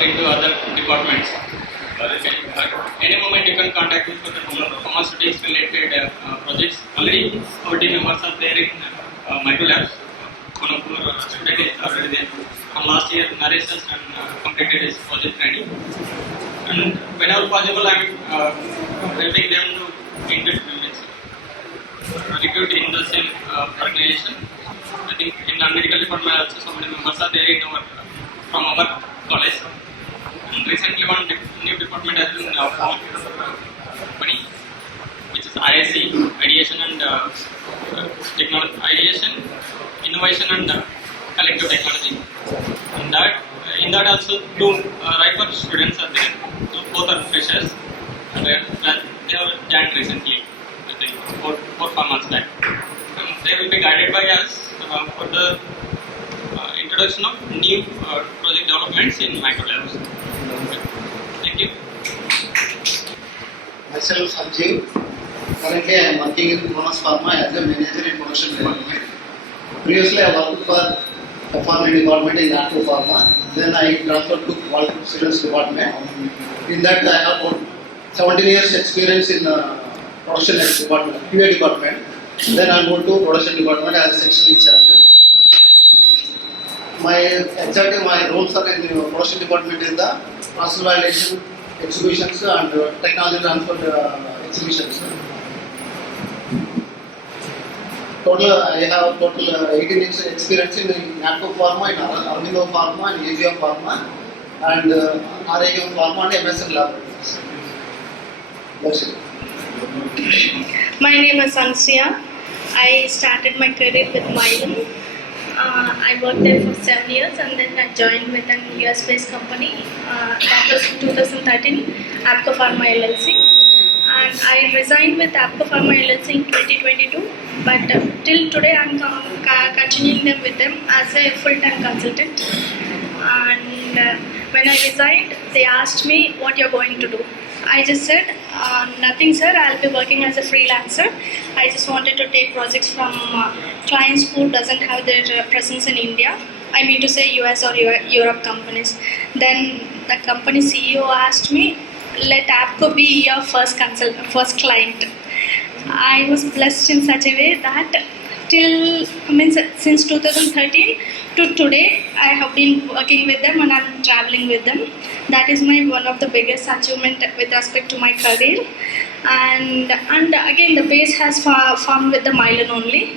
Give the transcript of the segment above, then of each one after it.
transfer into other departments. Any moment you can contact me for the pharmaceutics related projects. Already our team members are there in microlabs. One of our students is already there. From last year, Naresh has completed his project training. And whenever possible, I am helping them to engage recruit in the same organization. I think in the medical department also so many members are there in from our college. And recently one new department has been formed company, which is ISC, Ideation and Technology, Ideation, Innovation and Collective Technology. In that also two riper students are there. So both are freshers. They have joined recently, I think 4 months back. And they will be guided by us for the introduction of new project developments in microlabs. Thank you. Myself, Sanjeev. Currently, I am working in Kronos Pharma as a manager in production department. Previously, I worked for the pharma department in Alumni Pharma. Then I transferred to quality assurance department. In that, I have about 17 years experience in production department, QA department. Then I moved to production department as a section in charge. My roles are in the production department is the process validation, exhibitions and technology transfer exhibitions. I have total 18 years experience in Alumni Pharma, in Alumni Pharma, and AGM Pharma, and RAM Pharma and MSN Laboratories. That's it. My name is Ansuya. I started my career with Milan. I worked there for 7 years and then I joined with an US-based company. That was 2013, Apco Pharma LLC. And I resigned with Apco Pharma LLC in 2022. But till today, I'm continuing them with them as a full-time consultant. And when I resigned, they asked me what you're going to do. I just said, nothing sir, I'll be working as a freelancer. I just wanted to take projects from clients who doesn't have their presence in India. I mean to say US or Europe companies. Then the company CEO asked me, let Apco be your first client. I was blessed in such a way that since 2013 to today, I have been working with them and I'm traveling with them. That is one of the biggest achievement with respect to my career. And again, the base has formed with the Milan only.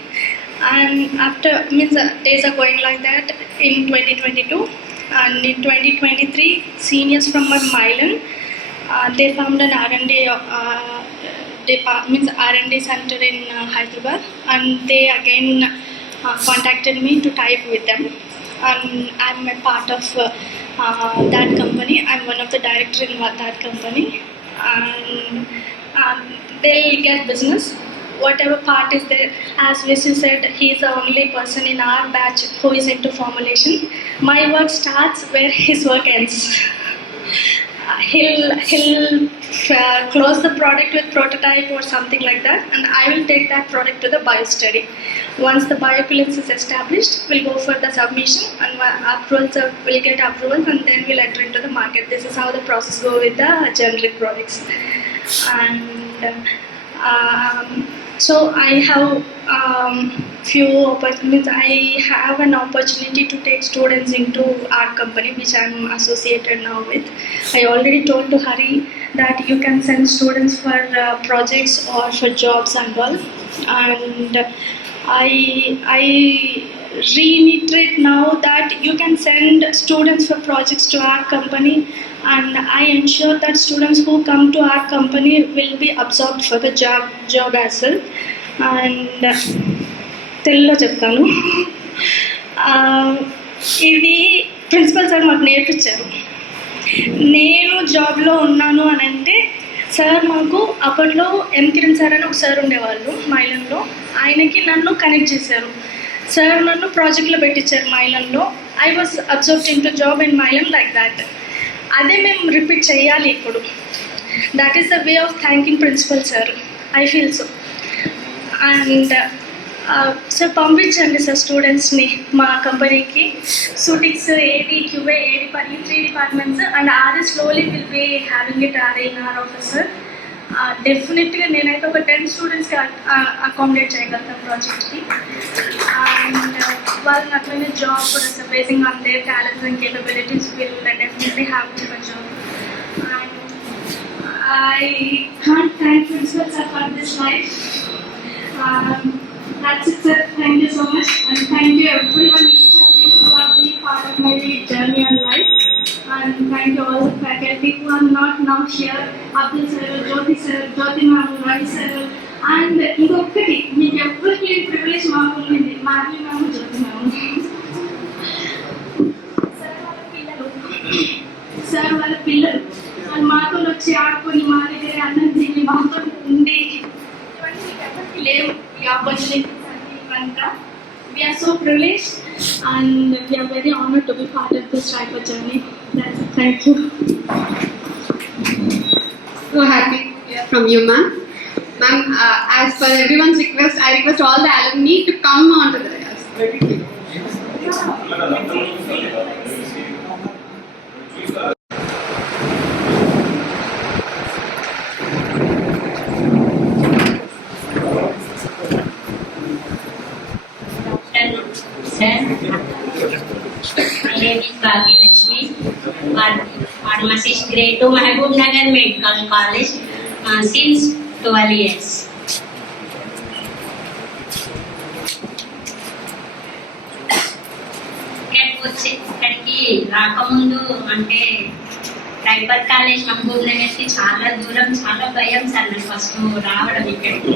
And after days are going like that in 2022 and in 2023, seniors from Milan, they formed an R&D R&D center in Hyderabad, and they again contacted me to type with them. And I'm a part of that company. I'm one of the directors in that company, and they'll get business. Whatever part is there, as Vishnu said, he's the only person in our batch who is into formulation. My work starts where his work ends. He'll close the product with prototype or something like that, and I will take that product to the biostudy. Once the bioequivalence is established, we'll go for the submission and we'll get approvals, and then we'll enter into the market. This is how the process goes with the generic products. And so I have few opportunities. I have an opportunity to take students into our company, which I'm associated now with. I already told to Hari that you can send students for projects or for jobs and all. And I reiterate now that you can send students for projects to our company, and I ensure that students who come to our company will be absorbed for the job as well. And తెలుగులో చెప్తాను. ఇది principal sir మాకు నేర్పించారు. నేను జాబ్లో ఉన్నాను అని అంటే సార్ మాకు అప్పట్లో ఎం కిరణ్ సార్ అని ఒక సార్ ఉండేవాళ్ళు మైలంలో. ఆయనకి నన్ను కనెక్ట్ చేశారు. సార్ నన్ను ప్రాజెక్ట్లో పెట్టించారు మైలంలో. I was observed in to job in Mailam like that. అదే మేము రిపీట్ చేయాలి ఇప్పుడు. That is the way of thanking principal sir. I feel so. And sir పంపించండి సార్ స్టూడెంట్స్ని మా కంపెనీకి. సూటిక్స్, ఏడి, క్యూఏ, ఏడి ఈ 3 departments and RS slowly will be having it in our office, sir. డెఫినెట్గా నేనైతే ఒక 10 స్టూడెంట్స్కి అకామిడేట్ చేయగలుగుతాను ప్రాజెక్ట్కి. అండ్ వాళ్ళని అట్లనే జాబ్ కూడా sir, basing on their talents and capabilities will definitely have to job. And I can't thank principal sir for this life. That's it, sir. Thank you so much, and thank you everyone, each of you who have been part of my journey in life. And thank you all the faculty who are not now here. Abdul sir, Jyoti ma'am, Ravi sir, and ఇంకొకటి మీకు ఎవరికి లేని privilege మాకు ఉంది, Madhavi ma'am, జ్యోతి ma'am. Sir వాళ్ళ పిల్లలు వాళ్ళు మాతో వచ్చి ఆడుకొని మా దగ్గర అన్నం తిని మాతో ఉండి ఇవన్నీ ఎవరికి లేవు ఈ ఆపర్చునిటీస్ అన్ని ఇవంతా. We are so privileged and we are very honored to be part of this Triper journey. That's it. Thank you. So happy to hear from you, ma'am. Ma'am, as per everyone's request, I request all the alumni to come on to the dais. My name is Bhagyalakshmi, pharmacist grade 2, Mahbub Nagar Medical College, since 12 years. ఇక్కడికి రాకముందు అంటే tribal college Mahabub నగర్కి చాలా దూరం, చాలా భయం sir నాకు first రావడం ఇక్కడికి.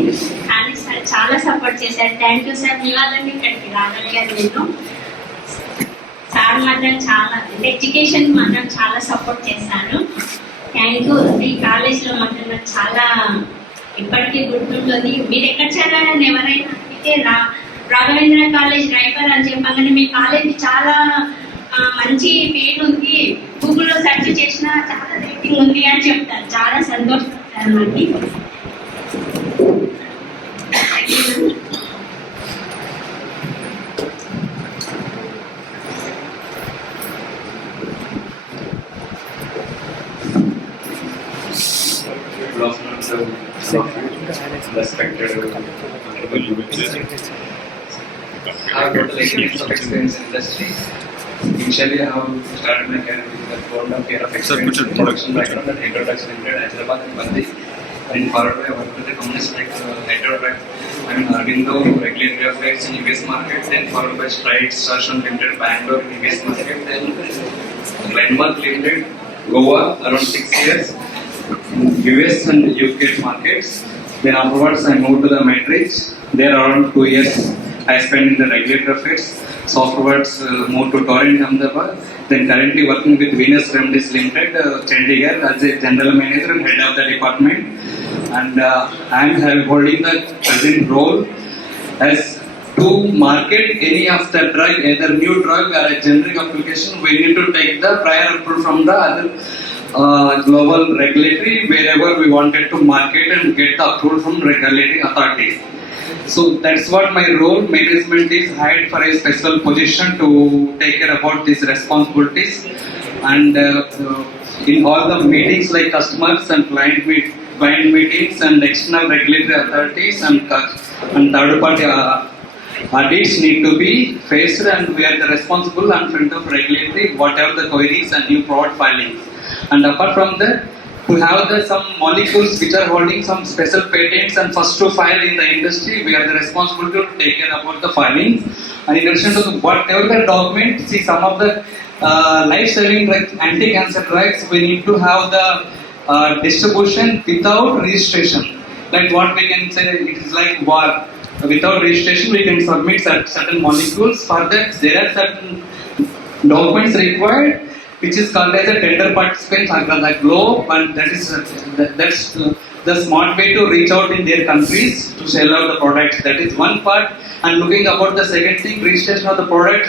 కానీ సార్ చాలా సపోర్ట్ చేశారు. Thank you sir. మీ వాళ్ళని ఇక్కడికి రాగలిగారు నేను. సార్ మాత్రం చాలా ఎడ్యుకేషన్ మాత్రం చాలా సపోర్ట్ చేశారు. Thank you. ఈ కాలేజ్లో మాత్రం నాకు చాలా ఇప్పటికీ గుర్తుంటుంది. మీరు ఎక్కడ చదివారని ఎవరైనా అడిగితే రాఘవేంద్ర కాలేజ్ డ్రైవర్ అని చెప్పగానే మీ కాలేజ్ చాలా మంచి పేరు ఉంది, గూగుల్లో సెర్చ్ చేసినా చాలా రేటింగ్ ఉంది అని చెప్తారు. చాలా సంతోషపడతారు మనకి. Respected honorable university. I have total 8 years of experience in industry. Initially, I have started my career with a 4.5 years of experience in production background at Introduction Limited, Hyderabad and Bandi. And forward, I worked with the companies like Hyderabad, Arvindo, Regulatory Affairs in US market, then followed by Stride, Starshan Limited, Bangalore in US market, then Glenmark Limited, Goa, around 6 years. US and UK markets. Then afterwards I moved to the Matrix. There around 2 years I spent in the regulatory affairs. So afterwards moved to Torrent, Ahmedabad. Then currently working with Venus Remedies Limited, Chandigarh as a general manager and head of the department. And I am holding the present role as to market any of the drug, either new drug or a generic application. We need to take the prior approval from the other global regulatory wherever we wanted to market and get the approval from regulatory authorities. So that's what my role. Management is hired for a special position to take care about these responsibilities. And in all the meetings like customers and client meetings and external regulatory authorities and third party audits need to be faced, and we are the responsible in front of regulatory whatever the queries and new product filings. And apart from that, to have some molecules which are holding some special patents and first to file in the industry, we are the responsible to take care about the filings. And in addition to whatever the document, see some of the life-saving drugs, anti-cancer drugs, we need to have the distribution without registration. Like what we can say, it is like war. Without registration, we can submit certain molecules. For that, there are certain documents required, which is called as a tender participants under the globe, and that's the smart way to reach out in their countries to sell out the products. That is one part. And looking about the second thing, registration of the product,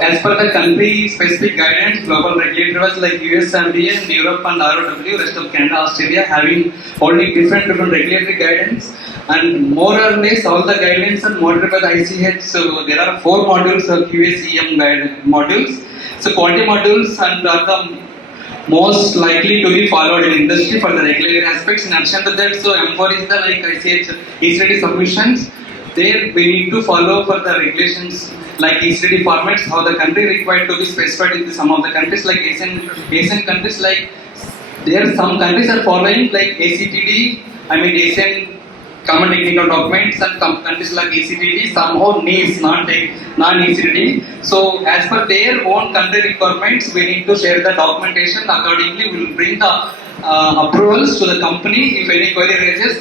as per the country-specific guidance, global regulators like US, MDA, and Europe and ROW, rest of Canada, Australia, having only different regulatory guidance, and more or less all the guidelines are monitored by the ICH. So there are 4 modules of QACM guide modules. So quality modules and are the most likely to be followed in industry for the regulatory aspects. In addition to that, so M4 is the like ICH ECD submissions. There we need to follow for the regulations like ECD formats, how the country required to be specified in some of the countries like Asian countries, like there some countries are following like ACTD, Asian Common Technical Documents, and countries like ACTD somehow needs non-ECTD. So as per their own country requirements, we need to share the documentation. Accordingly, we will bring the approvals to the company. If any query raises,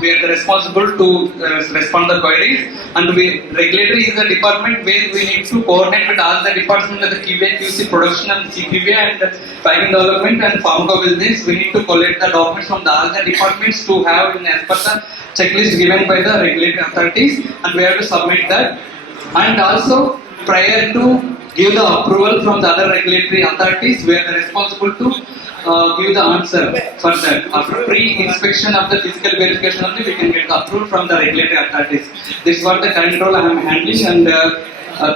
we are responsible to respond the queries. And regulatory is a department where we need to coordinate with all the departments like the QA, QC, production, and CQA, and packing development and pharmacovigilance. We need to collect the documents from all the departments to have as per the checklist given by the regulatory authorities, and we have to submit that. And also, prior to give the approval from the other regulatory authorities, we are responsible to give the answer for that. After pre-inspection of the physical verification only, we can get the approval from the regulatory authorities. This is what the current role I am handling, and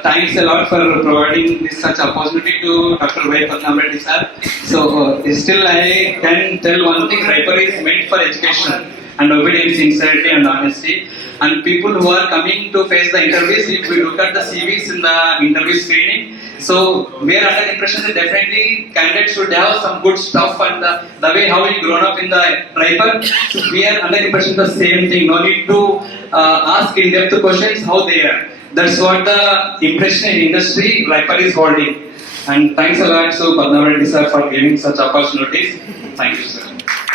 thanks a lot for providing this such opportunity to Dr. Y. Padnam sir. So still I can tell one thing: RIPER is meant for education and obedience, sincerity and honesty. And people who are coming to face the interviews, if we look at the CVs in the interview screening, so we are under the impression that definitely candidates should have some good stuff, and the way how we grown up in the RIPER, we are under the impression the same thing. No need to ask in-depth questions how they are. That's what the impression in industry RIPER is holding. And thanks a lot to Padnam sir for giving such opportunities. Thank you, sir.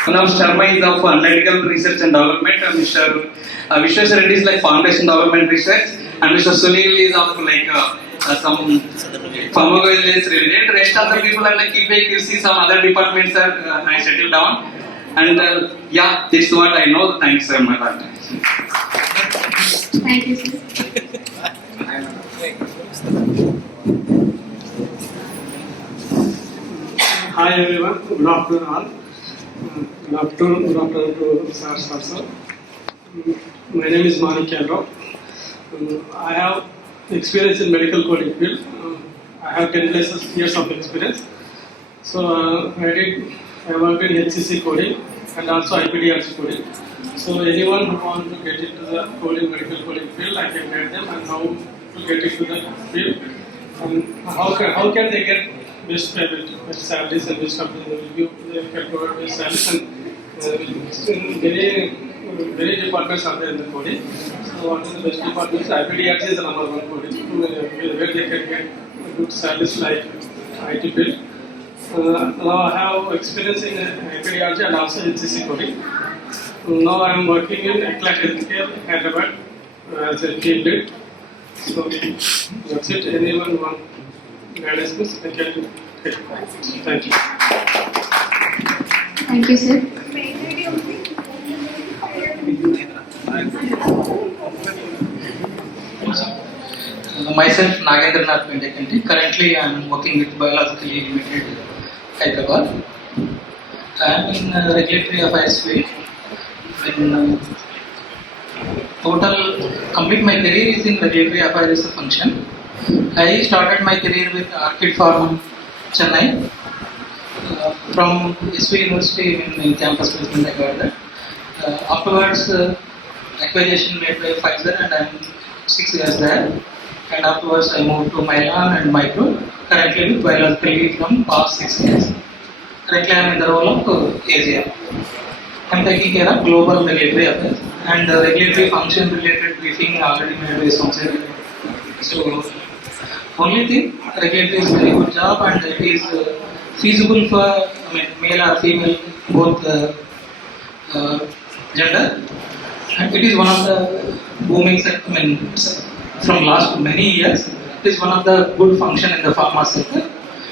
Now Sharma is of analytical research and development, and Mr. Vishweswar Reddy is like foundation development research, and Mr. Sunil is of like some pharmacovigilance related. Rest of the people are like QA, QC, some other departments are I settled down. And yeah, this is what I know. Thanks, sir, my partner. Thank you, sir. Hi everyone, good afternoon all. Good afternoon to SARS also. My name is Manik Yadav. I have experience in medical coding field. I have 10 years of experience. So I worked in HCC coding and also IPDRC coding. So anyone who wants to get into the medical coding field, I can guide them and how to get into the field. And how can they get best payment, best salaries, and best company they can provide best salaries, and very departments are there in the coding. So one of the best departments, IPDRC is the number 1 coding, where they can get good salaries like IT field. Now I have experience in IPDRC and also HCC coding. Now I am working in Eclat Healthcare, Hyderabad, as a team lead. So that's it. Anyone want guidance, I can help. Thank you. Thank you, sir. Myself, Nagendranath Pendekanti. Currently, I am working with Biologically Limited, Hyderabad. I am in regulatory affairs field. In total, complete my career is in regulatory affairs as a function. I started my career with Arcade Pharma, Chennai. From SV University in campus placement, I got that. Afterwards, acquisition made by Pfizer, and I am 6 years there. And afterwards, I moved to Milan and Micro. Currently with Biologically from past 6 years. Currently, I am in the role of Asia. I am taking care of global regulatory affairs and regulatory function related briefing already made by Somser. So, only thing, regulatory is a very good job, and it is feasible for male or female, both gender. And it is one of the booming sector, from last many years. It is one of the good function in the pharma sector.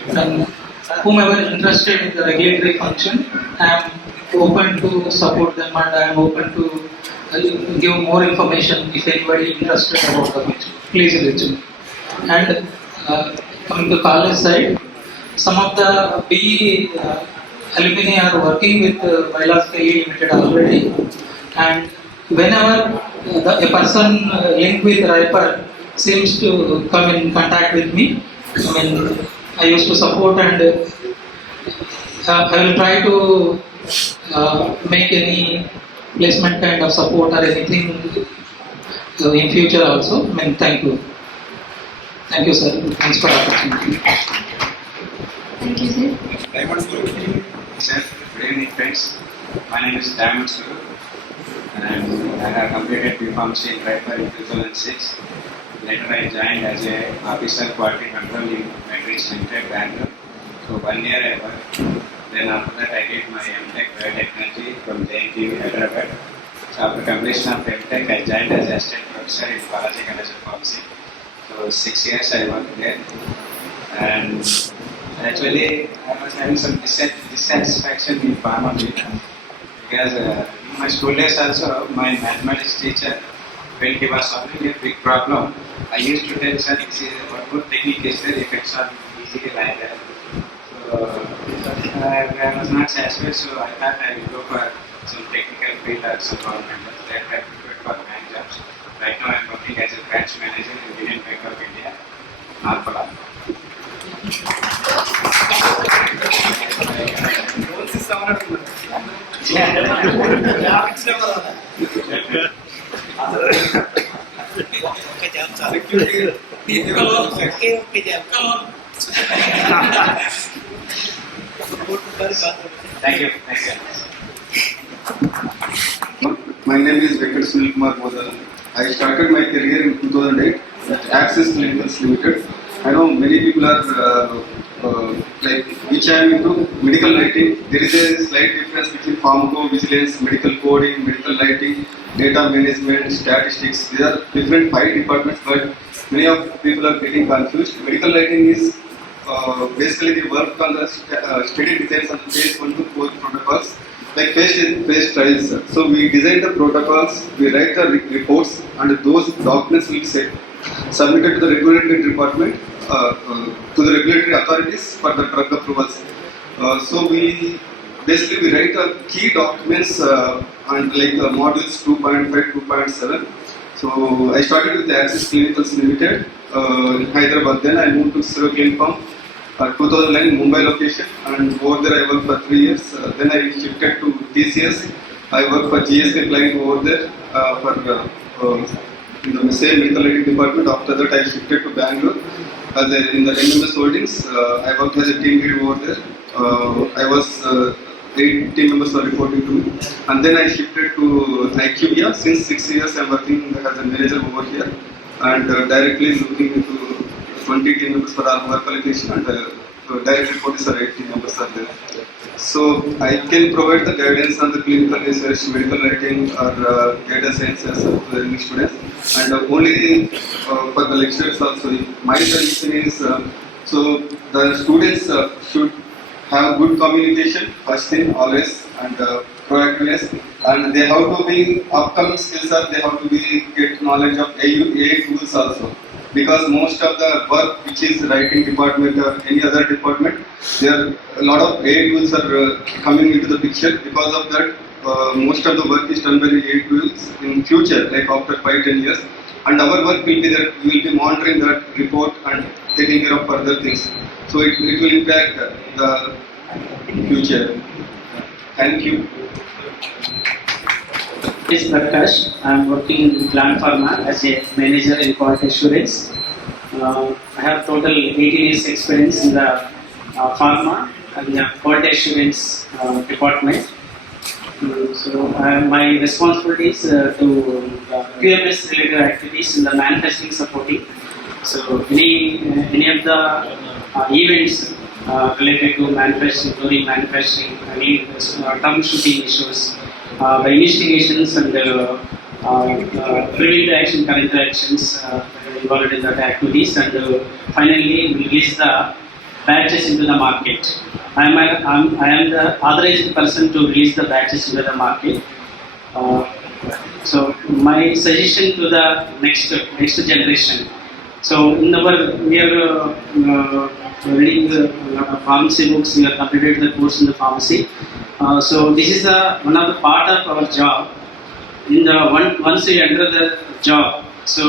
And whomever interested in the regulatory function, I am open to support them, and I am open to give more information if anybody interested about the function. Please reach me. And Coming to college side, some of the BE alumni are working with Biological Limited already, and whenever a person linked with Riper seems to come in contact with me, I used to support, and I will try to make any placement kind of support or anything in future also. Thank you. Thank you, sir. Thanks for the opportunity. Thank you, sir. Diamond Guru. Sir, good evening, friends. My name is Diamond Guru, and I have completed B.Pharmacy in Riper in 2006. Later, I joined as a officer quality control in Medicines Limited, Bangalore. So 1 year I worked. Then after that, I did my MTech Biotechnology from JNTU, Hyderabad. So after completion of MTech, I joined as assistant professor in Biology College of Pharmacy. So 6 years I worked there, and actually I was having some dissatisfaction in pharma because in my school days also my mathematics teacher, when he was solving a big problem, I used to tell sir, this is one good technique is there, if it's not easily like that. So I was not satisfied, so I thought I will go for some technical field or some government. That I prepared for bank jobs. Right now I am working as a branch manager in Union Bank of India, Alpala. Thank you. My name is Venkata Sunil Kumar Modal. I started my career in 2008 at Access Clinicals Limited. I know many people are like which I am into medical writing. There is a slight difference between pharmacovigilance, medical coding, medical writing, data management, statistics. These are different 5 departments, but many of people are getting confused. Medical writing is basically the work on the study designs on the phase 1 to 4 protocols, like phase trials. So we design the protocols, we write the reports, and those documents will be submitted to the regulatory department, to the regulatory authorities for the drug approvals. So we write the key documents and like modules 2.5, 2.7. So I started with the Access Clinicals Limited in Hyderabad. Then I moved to Siroclin Farm, 2009 Mumbai location, and over there I worked for 3 years. Then I shifted to TCS. I worked for GSK client over there in the same medical writing department. After that I shifted to Bangalore in the MMS Holdings. I worked as a team lead over there. I was 8 team members were reporting to me, and then I shifted to IQVIA. Since 6 years I am working as a manager over here, and directly looking into 20 team members for our work allocation, and direct reports are 8 team members are there. So I can provide the guidance on the clinical research, medical writing, or data science as to the students, and only for the lecturers also. My suggestion is so the students should have good communication first thing always, and proactiveness, and they have to be upcoming skills are they have to be get knowledge of AI tools also, because most of the work which is writing department or any other department, there a lot of AI tools are coming into the picture. Because of that, most of the work is done by the AI tools in future, like after 5-10 years, and our work will be that we will be monitoring that report and taking care of further things. So it will impact the future. Thank you. This is Prakash. I am working in Plant Pharma as a manager in quality assurance. I have total 18 years experience in the pharma and the quality assurance department. So my responsibility is to QMS related activities in the manufacturing supporting. So any of the events related to manufacturing, including manufacturing, any troubleshooting issues, the investigations and preventive action, corrective actions involved in that activities, and finally release the batches into the market. I am the authorized person to release the batches into the market. So my suggestion to the next generation, So in our we are reading a lot of pharmacy books. We are completed the course in the pharmacy. So this is one of the part of our job. Once we enter the job, so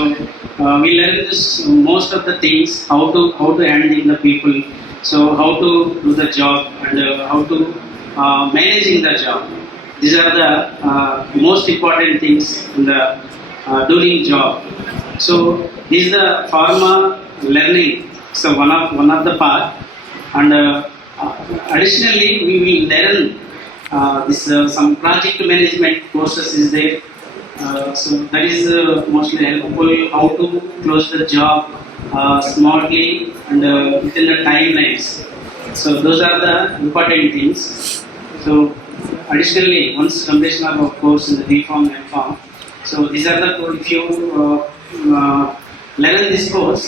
we learn this most of the things, how to handling the people, so how to do the job and how to managing the job. These are the most important things in the doing job. So this is the pharma learning. So one of the part, and additionally we will learn this some project management courses is there. So that is mostly helpful how to close the job smartly and within the timelines. So those are the important things. So additionally, once completion of our course in the B.Pharm and M.Pharm, so these are the if you learn this course,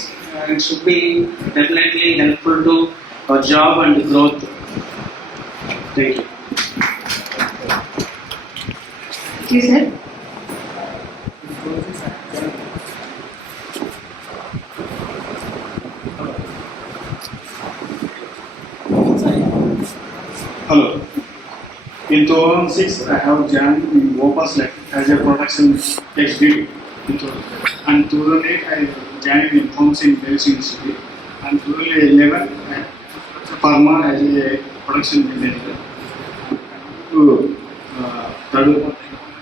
it should be definitely helpful to our job and growth. Thank you. Thank you, sir. Hello. In 2006, I have joined in Opus as a production executive. And 2008, I joined in Pharmacy in Bells University. And 2011, I Pharma as a production manager.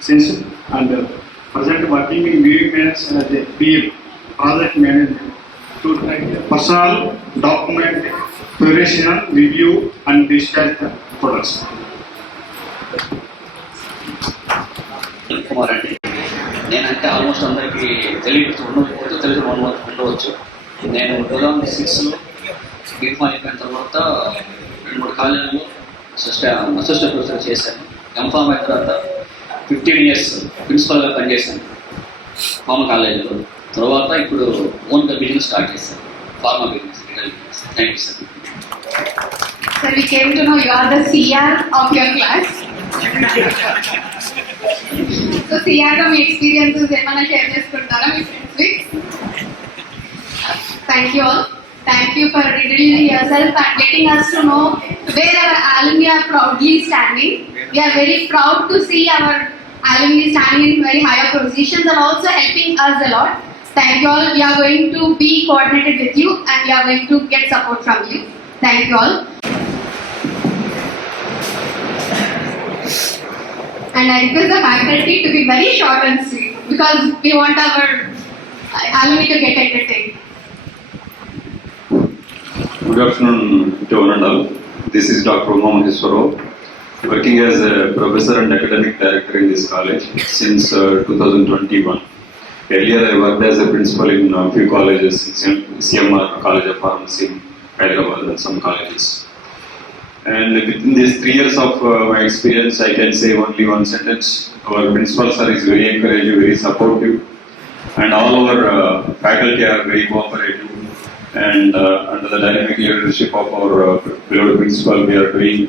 Since and present working in viewing minutes as a PM, project management, to personal document curation, review, and dispatch the products. Kumar అండి. నేనంటే almost అందరికీ తెలుగు ఉండవచ్చు. నేను 2006లో B.Pharm అయిపోయిన తర్వాత 2-3 కాలేజీలో assistant professor చేశాను. M.Pharm అయిన తర్వాత 15 years ప్రిన్సిపల్గా పనిచేశాను ఫార్మా కాలేజీలో. తర్వాత ఇప్పుడు ఓన్గా బిజినెస్ స్టార్ట్ చేశాను, pharma business. Thank you sir. Sir, we came to know you are the CR of your class. So CR का మీ experiences ఏమైనా share చేసుకుంటారా మీ friends with? Thank you all. Thank you for revealing yourself and getting us to know where our alumni are proudly standing. We are very proud to see our alumni standing in very higher positions and also helping us a lot. Thank you all. We are going to be coordinated with you and we are going to get support from you. Thank you all. And I request the faculty to be very short and sweet because we want our alumni to get entertained. Good afternoon to one and all. This is Dr. Maheshwaro, working as a professor and academic director in this college since 2021. Earlier I worked as a principal in a few colleges, CMR College of Pharmacy, Hyderabad, and some colleges. And within these 3 years of my experience, I can say only one sentence. Our principal sir is very encouraging, very supportive, and all our faculty are very cooperative. And under the dynamic leadership of our beloved principal, we are doing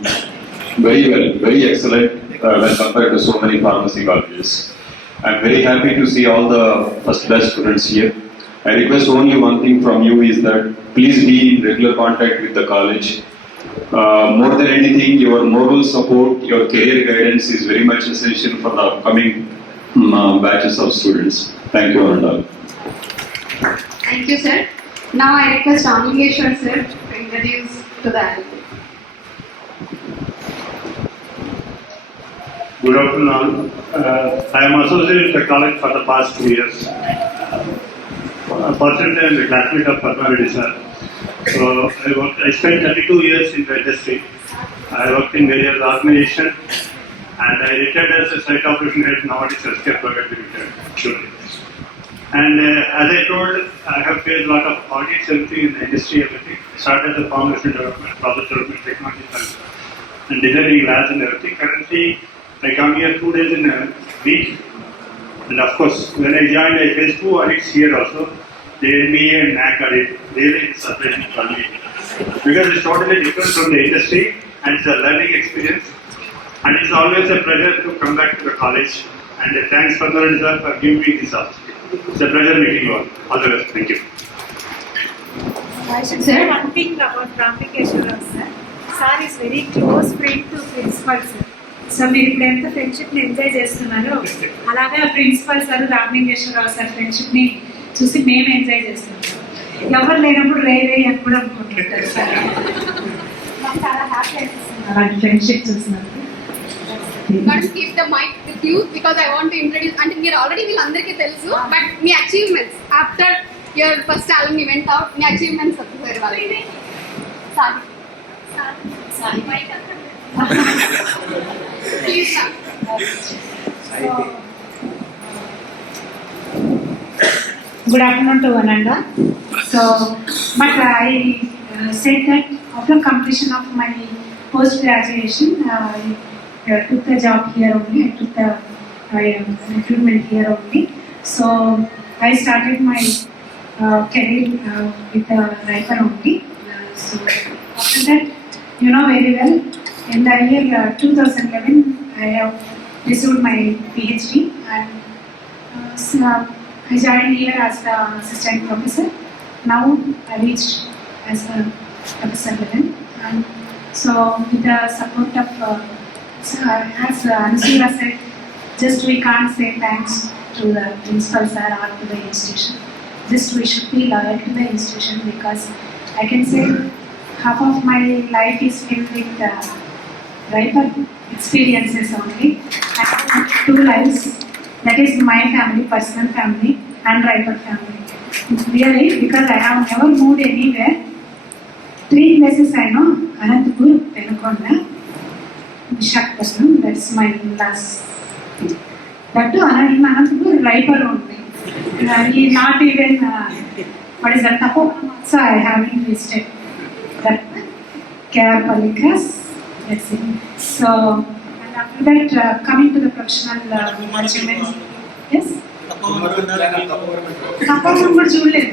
very well, very excellent when compared to so many pharmacy colleges. I am very happy to see all the first class students here. I request only one thing from you is that please be in regular contact with the college. More than anything, your moral support, your career guidance is very much essential for the upcoming batches of students. Thank you and all. Thank you, sir. Now I request Amingeshwar sir to introduce to the alumni. Good afternoon. I am associated with the college for the past 2 years. Fortunately, I am the classmate of Padma sir. So I spent 32 years in the industry. I worked in various organizations and I retired as a site operation head, now it is healthcare private limited. And as I told, I have faced a lot of audits, everything in the industry, everything. I started the formulation development, process development, technology and designing labs and everything. Currently, I come here 2 days in a week. And of course, when I joined, I faced 2 audits here also. The NBA and NAC audit, really surprising for me. Because it's totally different from the industry and it's a learning experience. And it's always a pleasure to come back to the college. And thanks for the result for giving me this opportunity. It's a pleasure meeting you all. All the best. Thank you. I should say one thing about Ramikeshwara sir. Sir is very close friend to principal sir. So మీరు ఇప్పుడు ఎంత ఫ్రెండ్షిప్ని enjoy చేస్తున్నారో అలాగే principal sir Ramalingeswara Rao sir ఫ్రెండ్షిప్ని చూసి మేము enjoy చేస్తున్నాం. ఎవరు లేనప్పుడు రే అని కూడా అనుకుంటుంటారు సార్. మాకు చాలా హ్యాపీ అనిపిస్తుంది అలాంటి ఫ్రెండ్షిప్ చూసినప్పుడు. Madam, keep the mic with you because I want to introduce. And మీరు already వీళ్ళందరికీ తెలుసు, but me achievements after your first alumni went out, me achievements చెప్తారు వాళ్ళకి. Sorry. Please, ma'am. Good afternoon to Ananda. So, but I said that after completion of my post-graduation, I took the job here only. I took the recruitment here only. So, I started my career with the writer only. So, after that, you know very well, in the year 2011, I have received my PhD and so I joined here as the assistant professor. Now I reached as a professor level, and so with the support of as Anusura said, just we can't say thanks to the principal sir or to the institution. Just we should be loyal to the institution because I can say half of my life is filled with riper experiences only. I have 2 lives. That is my family, personal family, and riper family. Really, because I have never moved anywhere. 3 places I know: Anantapur, Penukonda, Vishakhapatnam. That's my in-laws. That too, in Anantapur, riper only. Not even what is that? Tapovan also I haven't visited. That Care Palikas. That's it. So, and after that, coming to the professional achievements, yes? Tapovan కూడా చూడలేదు.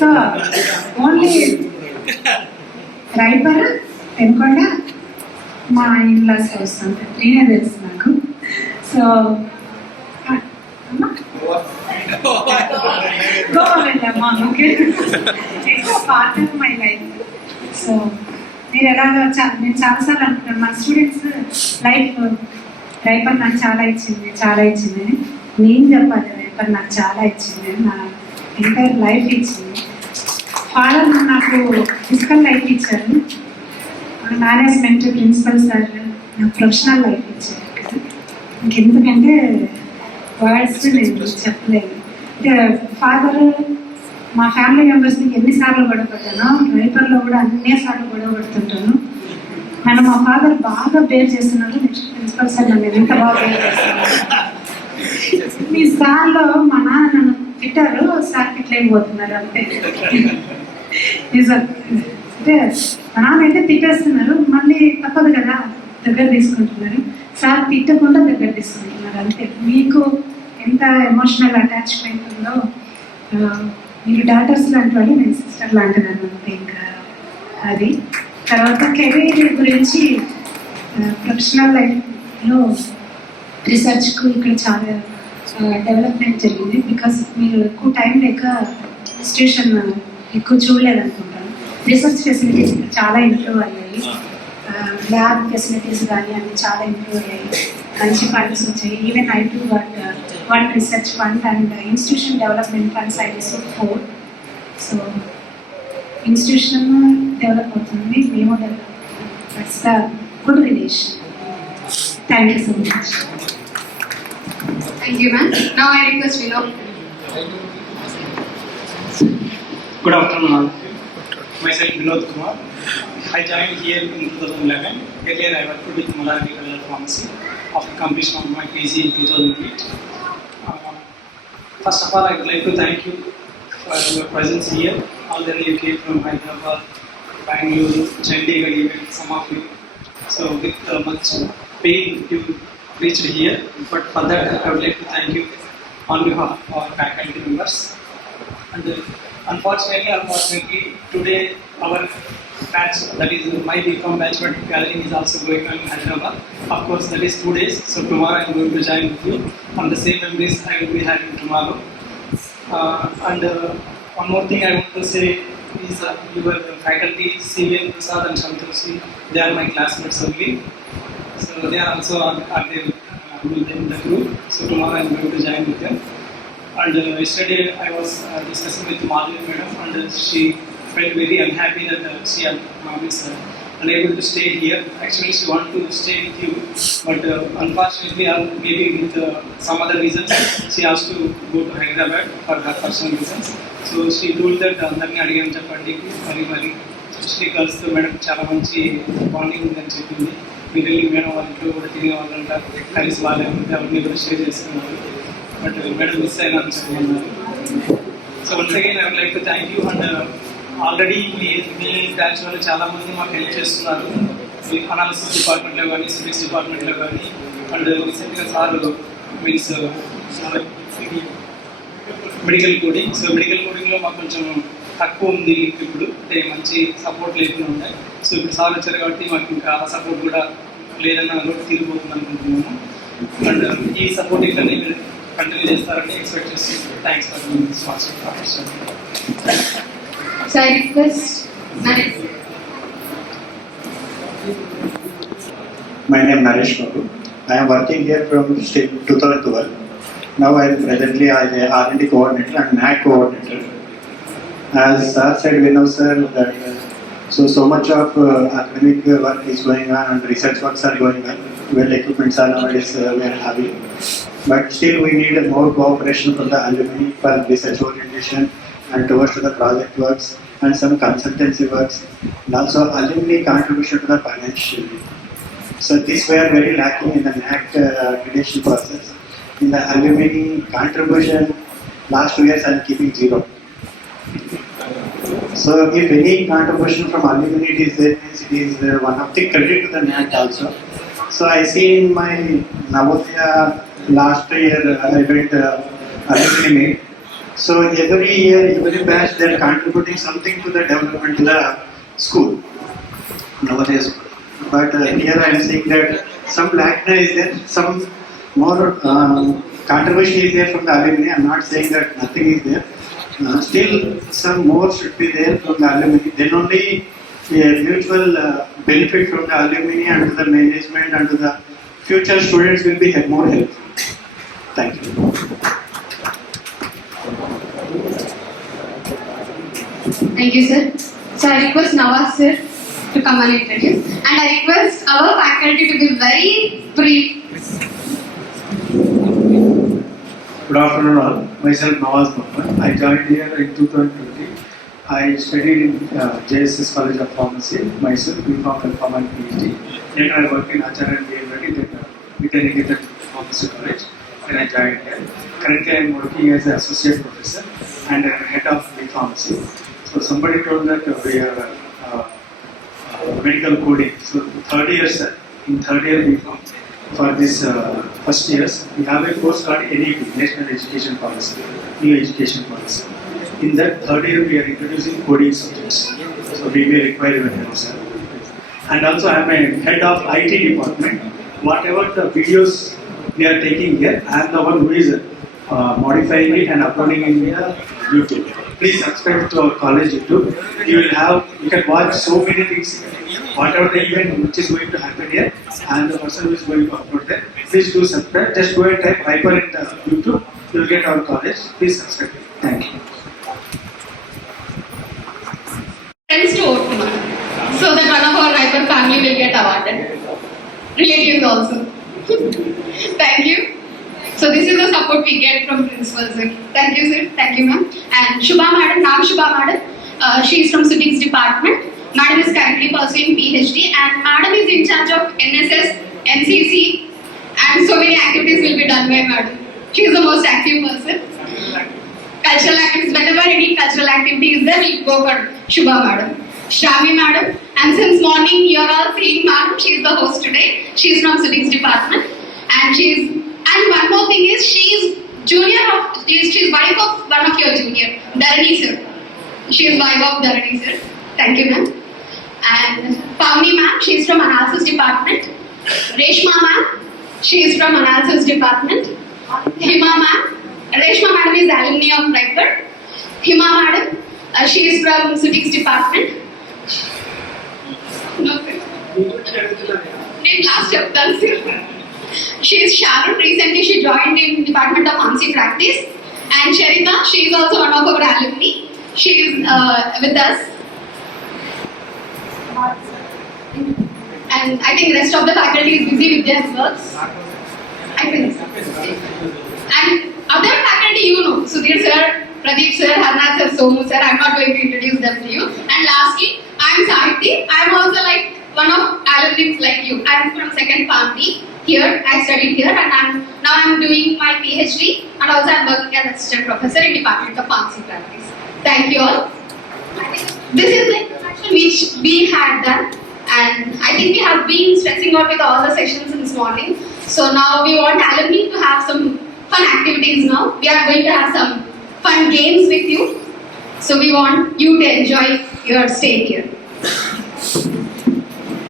So, only Raipur, Penukonda, మా in-laws house అంతే. 3 తెలుసు నాకు. So, Goa వెళ్ళామా? Okay. ఎక్కువ part of my life. So మీరు ఎలాగో నేను చాలాసార్లు అనుకున్నాను మా స్టూడెంట్స్ లైఫ్ రైపర్ నాకు చాలా ఇచ్చింది నేను చెప్పాలి రైపర్ నాకు చాలా ఇచ్చింది, నా ఎంటైర్ లైఫ్ ఇచ్చింది. ఫాదర్ నాకు ఫిజికల్ లైఫ్ ఇచ్చారు, మేనేజ్మెంట్ ప్రిన్సిపల్ సార్ నాకు ప్రొఫెషనల్ లైఫ్ ఇచ్చారు. ఇంకెందుకంటే వర్డ్స్ నేను చెప్పలేను. అంటే ఫాదర్ మా ఫ్యామిలీ మెంబర్స్ని ఎన్నిసార్లు గొడవ పడ్డానో రైపర్లో కూడా అన్నిసార్లు గొడవ పడుతుంటాను. నన్ను మా ఫాదర్ బాగా బేర్ చేస్తున్నారు. నెక్స్ట్ ప్రిన్సిపల్ సార్ నన్ను ఎంత బాగా బేర్ చేస్తున్నారు. మీ సార్లో మా నాన్న నన్ను తిట్టారు, సార్ తిట్టలేకపోతున్నారు అంతే. నిజం అంటే మా నాన్న అయితే తిట్టేస్తున్నారు, మళ్ళీ తప్పదు కదా దగ్గర తీసుకుంటున్నారు. సార్ తిట్టకుండా దగ్గర తీసుకుంటున్నారు అంతే. మీకు ఎంత ఎమోషనల్ అటాచ్మెంట్ ఉందో, మీరు డాటర్స్ లాంటి వాళ్ళు, నేను సిస్టర్ లాంటిదాన్ని అంతే. ఇంకా అది తర్వాత కెరీర్ గురించి ప్రొఫెషనల్ లైఫ్లో రీసెర్చ్కు ఇక్కడ చాలా డెవలప్మెంట్ జరిగింది. బికాస్ మీరు ఎక్కువ టైం లేక ఇన్స్టిట్యూషన్ ఎక్కువ చూడలేదనుకుంటాను. రీసెర్చ్ ఫెసిలిటీస్ ఇక్కడ చాలా ఇంప్రూవ్ అయ్యాయి. ల్యాబ్ ఫెసిలిటీస్ కానీ అన్నీ చాలా ఇంప్రూవ్ అయ్యాయి. మంచి ఫండ్స్ వచ్చాయి. Even I too got 1 research fund and institution development funds I received 4. So institution develop అవుతుంది, మేము డెవలప్ అవుతుంది. That's the good relation. Thank you so much. Thank you, ma'am. Now I request Vinod. Good afternoon all. Myself Vinod Kumar. I joined here in 2011. Earlier I worked with Malari Color Pharmacy after completion of my PG in 2008. First of all, I would like to thank you for your presence here. Although you came from Hyderabad, Bangalore, Chandigarh, even some of you. So with much pain you reached here. But for that, I would like to thank you on behalf of our faculty members. And unfortunately, today our batch, that is my BCom batch, but gathering is also going on in Hyderabad. Of course, that is 2 days. So tomorrow I am going to join with you. On the same memories I will be having tomorrow. One more thing I want to say is your faculty, CVN, Prasad and Shantoshi, they are my classmates only. So they are also in the group. So tomorrow I am going to join with them. And yesterday I was discussing with Madhavi madam, and she felt very unhappy that she is unable to stay here. Actually, she wanted to stay with you, but unfortunately, maybe with some other reasons, she has to go to Hyderabad for her personal reasons. So she told that అందరినీ అడిగాను చెప్పండి మరి specially గర్ల్స్తో madam చాలా మంచి bonding ఉందని చెప్పింది. మీరు వెళ్ళి మేడం వాళ్ళ ఇంట్లో కూడా తిరిగే వాళ్ళంట, కలిసి వాళ్ళే ఉంటే అవన్నీ కూడా షేర్ చేసుకున్నారు. బట్ మేడం మిస్ అయినా అని చెప్పమన్నారు. So once again I would like to thank you. And already మీ బ్యాచ్ వాళ్ళు చాలా మంది మాకు హెల్ప్ చేస్తున్నారు, అనాలిసిస్ డిపార్ట్మెంట్లో కానీ, సివిక్స్ డిపార్ట్మెంట్లో కానీ. అండ్ రీసెంట్గా sir means medical coding. So medical కోడింగ్లో మాకు కొంచెం తక్కువ ఉంది ఇప్పుడు, అంటే మంచి సపోర్ట్ లేకుండా ఉన్నాయి. సో ఇప్పుడు సార్ వచ్చారు కాబట్టి మాకు ఇంకా ఆ సపోర్ట్ కూడా లేదన్న కూడా తీరిపోతుంది అనుకుంటున్నాము. అండ్ ఈ సపోర్ట్ ఇక్కడ కంటిన్యూ చేస్తారని ఎక్స్పెక్ట్ చేస్తున్నాను. Thanks for So I request My name is Naresh Babu. I am working here from 2012. Now I am presently as a R&D coordinator and NAC coordinator. As sir said, we know sir that so much of academic work is going on and research works are going on. Well, equipments are nowadays we are having, but still we need more cooperation from the alumni for research orientation and towards the project works and some consultancy works, and also alumni contribution to the financial. So this we are very lacking in the NAC accreditation process. In the alumni contribution, last 2 years I am keeping 0. So if any contribution from alumni it is there, it is one of the credit to the NAC also. So I see in my Navodaya last year I went alumni meet. So every year, every batch, they are contributing something to the development of the school, Navodaya school. But here I am saying that some lackness is there, some more contribution is there from the alumni. I am not saying that nothing is there. Still, some more should be there from the alumni. Then only a mutual benefit from the alumni and to the management and to the future students will be more helpful. Thank you. Thank you, sir. So I request Nawaz sir to come and introduce, and I request our faculty to be very brief. Good afternoon all. Myself Nawaz Muhammad. I joined here in 2020. I studied in JSS College of Pharmacy, myself, B.Pharm and Pharma and PhD. Then I worked in Acharya and BMD, then Veterinary Pharmacy College. Then I joined here. Currently I am working as an associate professor and head of B.Pharmacy. So somebody told that we are medical coding. So third year, sir, in third year B.Pharm, for this first years, we have a course called NEP, National Education Policy, New Education Policy. In that third year, we are introducing coding subjects. So we may require your help, sir. And also I am a head of IT department. Whatever the videos we are taking here, I am the one who is modifying it and uploading in YouTube. Please subscribe to our college YouTube. You can watch so many things. Whatever the event which is going to happen here, I am the person who is going to upload there. Please do subscribe. Just go and type Hyper in the YouTube. You will get our college. Please subscribe. Thank you. Friends to vote so that one of our Hyper family will get awarded. Relatives also. Thank you. So this is the support we get from principal sir. Thank you sir. Thank you ma'am. And Shubha madam, Nam Shubha madam. She is from civics department. Madam is currently pursuing PhD and madam is in charge of NSS, NCC and so many activities will be done by madam. She is the most active person. Cultural activities, whenever any cultural activity is there, we go for Shubha madam. Shravani madam, and since morning you are all seeing madam, she is the host today. She is from civics department and one more thing is she is wife of one of your junior, Dharani sir. She is wife of Dharani sir. Thank you ma'am. And Pavni ma'am, she is from analysis department. Reshma ma'am, she is from analysis department. Hima ma'am, Reshma madam is alumni of Raipur. Hima madam, she is from Civics department. No. Last chapter. She is Sharon. Recently she joined in Department of Pharmacy Practice. And Sharita, she is also one of our alumni. She is with us. And I think rest of the faculty is busy with their works. I think. And other faculty you know, Sudhir sir, Pradeep sir, Harnath sir, Somu sir, I'm not going to introduce them to you. And lastly, I'm Sahiti. I'm also like one of alumni like you. I'm from second family. Here, I studied here and now I'm doing my PhD and also I'm working as assistant professor in Department of Pharmacy Practice. Thank you all. I think this is the introduction which we had done and I think we have been stressing out with all the sessions this morning. So now we want alumni to have some fun activities now. We are going to have some fun games with you. So we want you to enjoy your stay here.